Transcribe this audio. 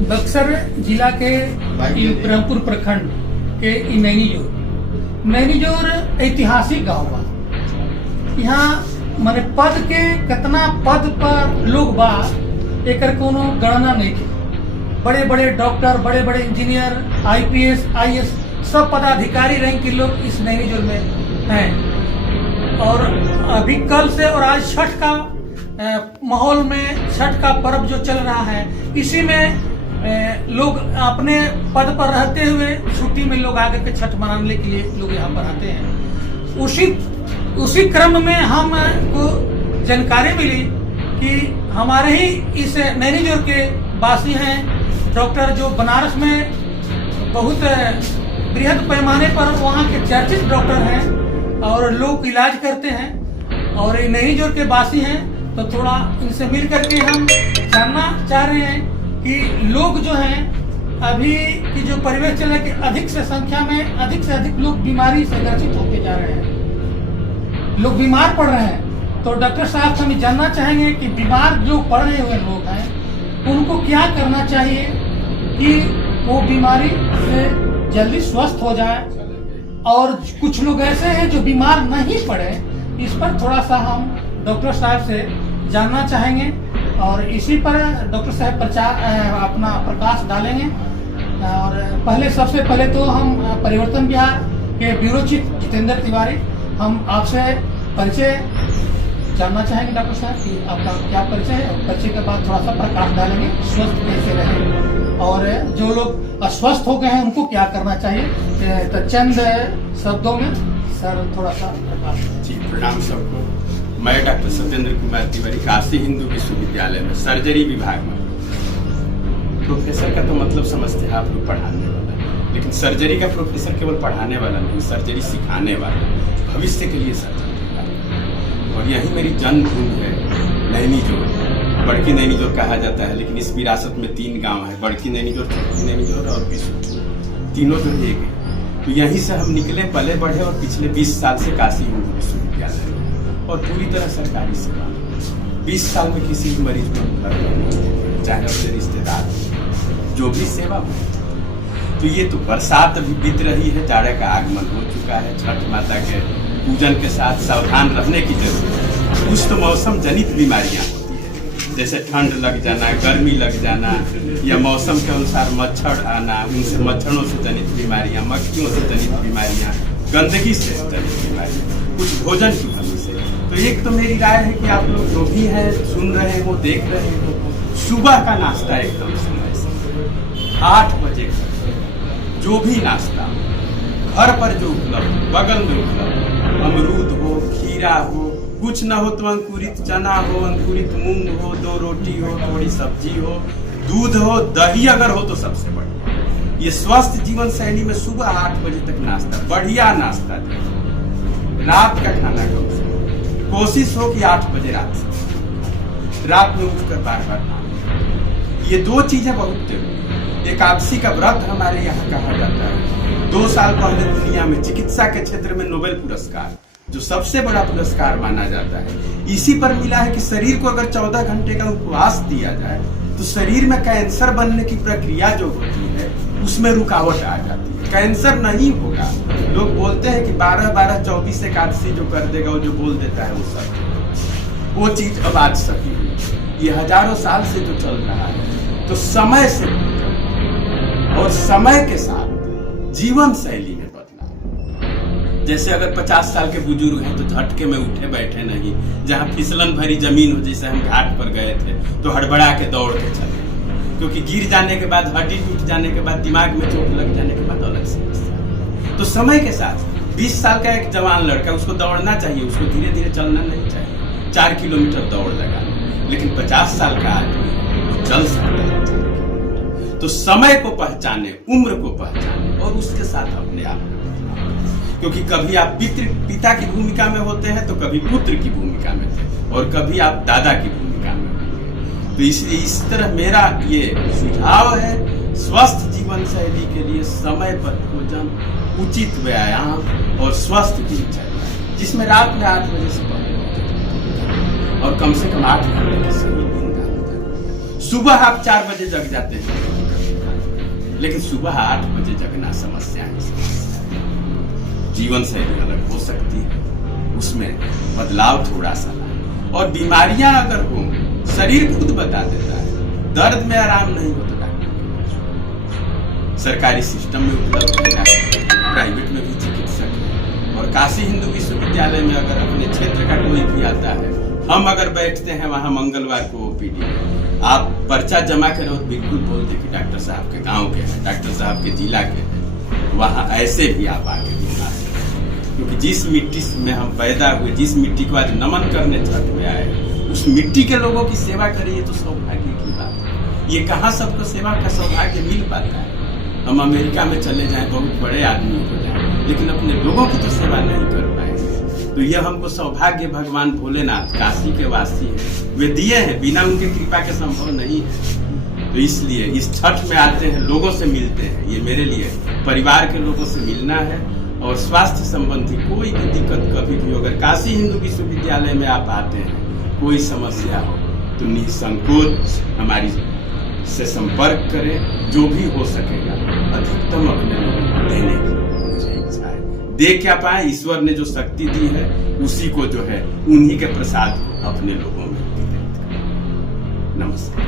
बक्सर जिला के ब्रह्मपुर प्रखंड के नैनीजोर ऐतिहासिक गांव बा। यहाँ माने पद के कितना पद पर लोग बा एकर कोनो गणना नहीं थी। बड़े बड़े डॉक्टर, बड़े बड़े इंजीनियर, आईपीएस, आईएएस सब पदाधिकारी रैंक के लोग इस नैनीजोर में हैं। और अभी कल से और आज छठ का माहौल में छठ का पर्व जो चल रहा है, इसी में लोग अपने पद पर रहते हुए छुट्टी में लोग आकर के छठ मनाने के लिए लोग यहाँ पर आते हैं। उसी क्रम में हमको जानकारी मिली कि हमारे ही इस नैनीजोर के वासी हैं डॉक्टर, जो बनारस में बहुत बृहद पैमाने पर वहाँ के चर्चित डॉक्टर हैं और लोग इलाज करते हैं और ये नैनीजोर के वासी हैं। तो थोड़ा इनसे मिल करके हम जानना चाह रहे हैं कि लोग जो हैं अभी की जो परिवेश चल रहा है कि अधिक से संख्या में अधिक से अधिक लोग बीमारी से ग्रसित होते जा रहे हैं, लोग बीमार पड़ रहे हैं। तो डॉक्टर साहब से हम जानना चाहेंगे कि बीमार जो पड़ रहे हुए लोग हैं उनको क्या करना चाहिए कि वो बीमारी से जल्दी स्वस्थ हो जाए, और कुछ लोग ऐसे हैं जो बीमार नहीं पड़े। इस पर थोड़ा सा हम डॉक्टर साहब से जानना चाहेंगे और इसी पर डॉक्टर साहब अपना प्रकाश डालेंगे। और सबसे पहले तो हम परिवर्तन बिहार के ब्यूरो चीफ जितेंद्र तिवारी, हम आपसे परिचय जानना चाहेंगे डॉक्टर साहब कि आपका क्या परिचय है, और परिचय के बाद थोड़ा सा प्रकाश डालेंगे स्वस्थ कैसे रहें और जो लोग अस्वस्थ हो गए हैं उनको क्या करना चाहिए। तो चंद शब्दों में सर थोड़ा सा प्रकाश। जी, प्रणाम सबको। मैं डॉक्टर सत्येंद्र कुमार तिवारी काशी हिंदू विश्वविद्यालय में सर्जरी विभाग में। प्रोफेसर का तो मतलब समझते हैं आप लोग, पढ़ाने वाला, लेकिन सर्जरी का प्रोफेसर केवल पढ़ाने वाला नहीं, सर्जरी सिखाने वाला, भविष्य के लिए सर्जरी। और यही मेरी जन्मभूमि है नैनीजोर। बड़की नैनीजोर कहा जाता है, लेकिन इस विरासत में 3 गांव है, बड़की नैनीजोर, छोटी नैनीजोर और विश्व, तीनों जो एक है। तो यहीं से हम निकले, पले बढ़े और पिछले 20 साल से काशी हिंदू विश्वविद्यालय और पूरी तरह सरकारी सेवा। 20 साल में किसी भी मरीज को चाहे अपने रिश्तेदार जो भी सेवा हो। तो ये तो बरसात अभी बीत रही है, जाड़े का आगमन हो चुका है, छठ माता के पूजन के साथ सावधान रहने की जरूरत है। कुछ तो मौसम जनित बीमारियां होती है, जैसे ठंड लग जाना, गर्मी लग जाना, या मौसम के अनुसार मच्छर आना, उनसे मच्छरों से जनित बीमारियां, मक्खियों से जनित बीमारियां, गंदगी से जनित बीमारियां, कुछ भोजन की कमी से। तो एक तो मेरी राय है कि आप लोग जो भी हैं, सुन रहे हो, देख रहे हो, सुबह का नाश्ता एकदम समय से 8 बजे का जो भी नाश्ता घर पर जो उपलब्ध, बगल में उपलब्ध, अमरूद हो, खीरा हो, कुछ न हो तो अंकुरित चना हो, अंकुरित मूंग हो, 2 रोटी हो, थोड़ी सब्जी हो, दूध हो, दही अगर हो तो सबसे बढ़िया। ये स्वस्थ जीवन शैली में सुबह 8 बजे तक नाश्ता, बढ़िया नाश्ता दे। रात का खाना कम से कोशिश हो कि 8 बजे रात में उठकर बार-बार खाना। ये 2 चीजें बहुत जरूरी। एकादशी का व्रत हमारे यहाँ कहा जाता है। 2 साल पहले दुनिया में चिकित्सा के क्षेत्र में नोबेल पुरस्कार, जो सबसे बड़ा पुरस्कार माना जाता है, इसी पर मिला है कि शरीर को अगर 14 घंटे का उपवास दिया जाए तो शरीर में कैंसर बनने की प्रक्रिया जो होती है उसमें रुकावट आ जाती है, कैंसर नहीं होगा। लोग बोलते हैं कि 12-12, 24 एकादशी जो कर देगा, वो जो बोल देता है वो सब, वो चीज अब आज सही हुई। ये हजारों साल से जो चल रहा है, तो समय से और समय के साथ जीवन शैली में बदलाव। जैसे अगर 50 साल के बुजुर्ग हैं तो झटके में उठे बैठे नहीं, जहाँ फिसलन भरी जमीन हो, जैसे हम घाट पर गए थे तो हड़बड़ा के दौड़ के चले, क्योंकि गिर जाने के बाद, हड्डी टूट जाने के बाद, दिमाग में चोट लग जाने के बाद अलग समस्या। तो समय के साथ 20 साल का एक जवान लड़का, उसको दौड़ना चाहिए, उसको धीरे धीरे चलना नहीं चाहिए, 4 किलोमीटर दौड़ लगा। लेकिन 50 साल का आदमी वो चल सकता है। तो समय को पहचाने, उम्र को पहचाने और उसके साथ अपने आप को, क्योंकि कभी आप पिता की भूमिका में होते हैं तो कभी पुत्र की भूमिका में थे, और कभी आप दादा की भूमिका में होते। तो इसलिए इस तरह मेरा ये सुझाव है, स्वस्थ जीवन शैली के लिए समय पर भोजन, उचित व्यायाम और स्वस्थ दिनचर्या, जिसमें रात में 8 बजे से पहले और कम से कम 8 घंटे की सही नींद आनी चाहिए। सुबह आप 4 बजे जग जाते हैं लेकिन सुबह 8 बजे जगना समस्या है। जीवन शैली अलग हो सकती है, उसमें बदलाव थोड़ा सा लाए। और बीमारियां अगर हो, शरीर खुद बता देता है। दर्द में आराम नहीं होता डॉक्टर, सरकारी सिस्टम में उपलब्ध है डॉक्टर, प्राइवेट में भी चिकित्सक है। और काशी हिंदू विश्वविद्यालय में अगर अपने क्षेत्र का कोई भी आता है, हम अगर बैठते हैं वहां मंगलवार को ओपीडी, आप पर्चा जमा करो तो बिल्कुल बोल दे कि डॉक्टर साहब के गांव के हैं, डॉक्टर साहब के जिला के हैं, वहां ऐसे भी आप आके बीमार हैं। क्योंकि जिस मिट्टी में हम पैदा हुए, जिस मिट्टी को आज नमन करने छठ में आए, उस मिट्टी के लोगों की सेवा करिए तो सौभाग्य की बात है। ये कहाँ सबको सेवा का सौभाग्य मिल पाता है? हम अमेरिका में चले जाएं, बहुत बड़े आदमी हो जाएं, लेकिन अपने लोगों की तो सेवा नहीं कर पाएंगे। तो यह हमको सौभाग्य भगवान भोलेनाथ काशी के वासी है, वे दिए हैं, बिना उनके कृपा के संभव नहीं है। तो इसलिए इस छठ में आते हैं, लोगों से मिलते हैं। ये मेरे लिए परिवार के लोगों से मिलना है। और स्वास्थ्य संबंधी कोई भी दिक्कत कभी भी, अगर काशी हिंदू विश्वविद्यालय में आप आते हैं, कोई समस्या हो तो निसंकोच हमारी से संपर्क करें। जो भी हो सकेगा अधिकतम अपने लोगों को देने की मुझे इच्छा है। दे क्या पाए, ईश्वर ने जो शक्ति दी है उसी को जो है उन्हीं के प्रसाद को अपने लोगों में वितरित करें। नमस्कार।